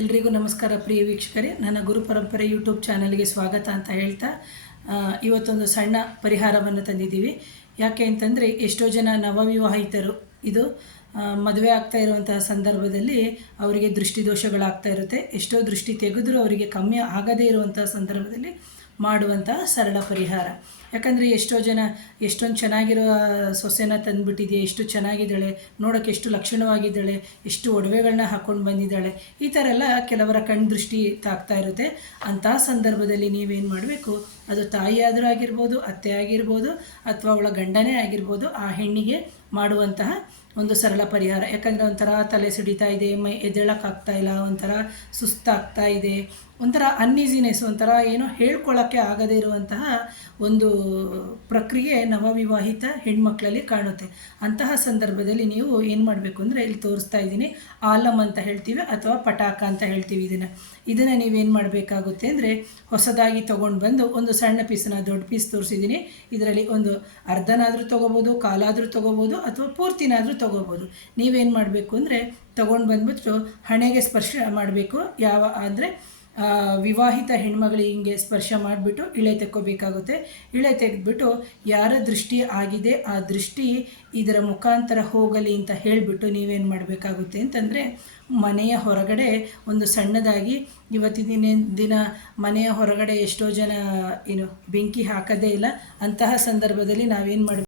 ಎಲ್ರಿಗೂ ನಮಸ್ಕಾರ ಪ್ರಿಯ ವೀಕ್ಷಕರೇ, ನನ್ನ ಗುರು ಪರಂಪರೆ ಯೂಟ್ಯೂಬ್ ಚಾನಲ್ಗೆ ಸ್ವಾಗತ ಅಂತ ಹೇಳ್ತಾ ಇವತ್ತೊಂದು ಸಣ್ಣ ಪರಿಹಾರವನ್ನು ತಂದಿದ್ದೀವಿ. ಯಾಕೆ ಅಂತಂದರೆ ಎಷ್ಟೋ ಜನ ನವವಿವಾಹಿತರು ಇದು ಮದುವೆ ಆಗ್ತಾ ಇರುವಂತಹ ಸಂದರ್ಭದಲ್ಲಿ ಅವರಿಗೆ ದೃಷ್ಟಿದೋಷಗಳಾಗ್ತಾ ಇರುತ್ತೆ. ಎಷ್ಟೋ ದೃಷ್ಟಿ ತೆಗೆದರೂ ಅವರಿಗೆ ಕಮ್ಮಿ ಆಗದೇ ಇರುವಂತಹ ಸಂದರ್ಭದಲ್ಲಿ ಮಾಡುವಂತಹ ಸರಳ ಪರಿಹಾರ. ಯಾಕಂದರೆ ಎಷ್ಟೋ ಜನ ಎಷ್ಟೊಂದು ಚೆನ್ನಾಗಿರೋ ಸೊಸೆನ ತಂದುಬಿಟ್ಟಿದೆಯಾ, ಎಷ್ಟು ಚೆನ್ನಾಗಿದ್ದಾಳೆ, ನೋಡೋಕ್ಕೆ ಎಷ್ಟು ಲಕ್ಷಣವಾಗಿದ್ದಾಳೆ, ಎಷ್ಟು ಒಡವೆಗಳನ್ನ ಹಾಕ್ಕೊಂಡು ಬಂದಿದ್ದಾಳೆ, ಈ ಥರ ಎಲ್ಲ ಕೆಲವರ ಕಣ್ಣು ದೃಷ್ಟಿ ತಾಗ್ತಾ ಇರುತ್ತೆ. ಅಂತಹ ಸಂದರ್ಭದಲ್ಲಿ ನೀವೇನು ಮಾಡಬೇಕು, ಅದು ತಾಯಿಯಾದರೂ ಆಗಿರ್ಬೋದು, ಅತ್ತೆ ಆಗಿರ್ಬೋದು, ಅಥವಾ ಅವಳ ಗಂಡನೇ ಆಗಿರ್ಬೋದು, ಆ ಹೆಣ್ಣಿಗೆ ಮಾಡುವಂತಹ ಒಂದು ಸರಳ ಪರಿಹಾರ. ಯಾಕಂದರೆ ಒಂಥರ ತಲೆ ಸಿಡಿತಾ ಇದೆ, ಮೈ ಎದ್ದೇಳೋಕ್ಕಾಗ್ತಾ ಇಲ್ಲ, ಒಂಥರ ಸುಸ್ತಾಗ್ತಾ ಇದೆ, ಒಂಥರ ಅನ್ಈಸಿನೆಸ್, ಒಂಥರ ಏನೋ ಹೇಳ್ಕೊಳ್ಳೋಕ್ಕೆ ಆಗದೇ ಇರುವಂತಹ ಒಂದು ಪ್ರಕ್ರಿಯೆ ನವವಿವಾಹಿತ ಹೆಣ್ಮಕ್ಳಲ್ಲಿ ಕಾಣುತ್ತೆ. ಅಂತಹ ಸಂದರ್ಭದಲ್ಲಿ ನೀವು ಏನು ಮಾಡಬೇಕು ಅಂದರೆ, ಇಲ್ಲಿ ತೋರಿಸ್ತಾ ಇದ್ದೀನಿ, ಆಲಮ್ ಅಂತ ಹೇಳ್ತೀವಿ ಅಥವಾ ಪಟಾಕ ಅಂತ ಹೇಳ್ತೀವಿ. ಇದನ್ನು ನೀವೇನು ಮಾಡಬೇಕಾಗುತ್ತೆ ಅಂದರೆ, ಹೊಸದಾಗಿ ತೊಗೊಂಡು ಬಂದು ಒಂದು ಸಣ್ಣ ಪೀಸನ್ನ, ದೊಡ್ಡ ಪೀಸ್ ತೋರಿಸಿದ್ದೀನಿ, ಇದರಲ್ಲಿ ಒಂದು ಅರ್ಧನಾದರೂ ತೊಗೋಬೋದು, ಕಾಲಾದರೂ ತೊಗೋಬೋದು, ಅಥವಾ ಪೂರ್ತಿನಾದರೂ ತೊಗೋಬೋದು. ನೀವೇನು ಮಾಡಬೇಕು ಅಂದರೆ, ತೊಗೊಂಡು ಬಂದುಬಿಟ್ಟು ಹಣೆಗೆ ಸ್ಪರ್ಶ ಮಾಡಬೇಕು. ಅಂದರೆ ವಿವಾಹಿತ ಹೆಣ್ಮಗಳಿಗೆ ಹಿಂಗೆ ಸ್ಪರ್ಶ ಮಾಡಿಬಿಟ್ಟು ಇಳೆ ತೆಕ್ಕೋಬೇಕಾಗುತ್ತೆ. ಇಳೆ ತೆಗೆದ್ಬಿಟ್ಟು ಯಾರ ದೃಷ್ಟಿ ಆಗಿದೆ ಆ ದೃಷ್ಟಿ ಇದರ ಮುಖಾಂತರ ಹೋಗಲಿ ಅಂತ ಹೇಳಿಬಿಟ್ಟು ನೀವೇನು ಮಾಡಬೇಕಾಗುತ್ತೆ ಅಂತಂದರೆ, ಮನೆಯ ಹೊರಗಡೆ ಒಂದು ಸಣ್ಣದಾಗಿ, ಇವತ್ತಿನ ದಿನ ಮನೆಯ ಹೊರಗಡೆ ಎಷ್ಟೋ ಜನ ಬೆಂಕಿ ಹಾಕೋದೇ ಇಲ್ಲ. ಅಂತಹ ಸಂದರ್ಭದಲ್ಲಿ ನಾವೇನು ಮಾಡಬೇಕು,